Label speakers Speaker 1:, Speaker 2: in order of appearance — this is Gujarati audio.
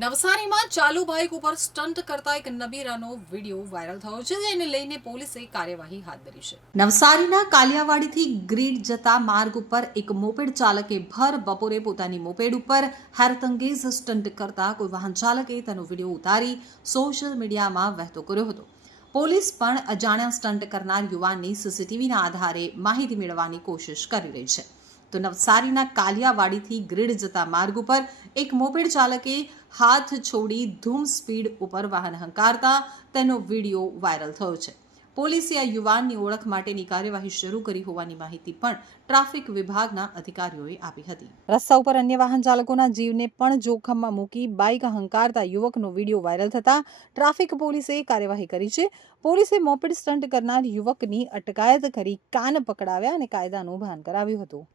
Speaker 1: નવસારીમાં ચાલુ બાઇક ઉપર સ્ટન્ટ કરતા એક નબીરાનો વીડિયો વાયરલ થયો છે જેને લઈને પોલીસે કાર્યવાહી હાથ ધરી છે. નવસારીના કાલિયાવાડીથી ગ્રીડ જતા માર્ગ ઉપર એક મોપેડ ચાલકે ભર બપોરે પોતાની મોપેડ ઉપર હેરતંગેઝ સ્ટન્ટ કરતા કોઈ વાહન ચાલકે તેનો વીડિયો ઉતારી સોશિયલ મીડિયામાં વહેતો કર્યો હતો. પોલીસ પણ અજાણ્યા સ્ટન્ટ કરનાર યુવાનની સીસીટીવીના આધારે માહિતી મેળવવાની કોશિશ કરી રહી છે. તો નવસારીના કાલિયાવાડીથી ગ્રીડ જતા માર્ગ ઉપર એક મોપેડ ચાલકે હાથ છોડી ધૂમ સ્પીડ ઉપર વાહન હંકારતા તેનો વીડિયો વાયરલ થયો છે. પોલીસે આ યુવાનની ઓળખ માટેની કાર્યવાહી શરૂ કરી હોવાની માહિતી પણ ટ્રાફિક વિભાગના અધિકારીઓએ આપી હતી. રસ્તા ઉપર અન્ય વાહન ચાલકોના જીવને પણ જોખમમાં મૂકી બાઇક હંકારતા યુવકનો વીડિયો વાયરલ થતા ટ્રાફિક પોલીસે કાર્યવાહી કરી છે. પોલીસે મોપેડ સ્ટન્ટ કરનાર યુવકની અટકાયત કરી કાન પકડાવ્યા અને કાયદાનું ભાન કરાવ્યું હતું.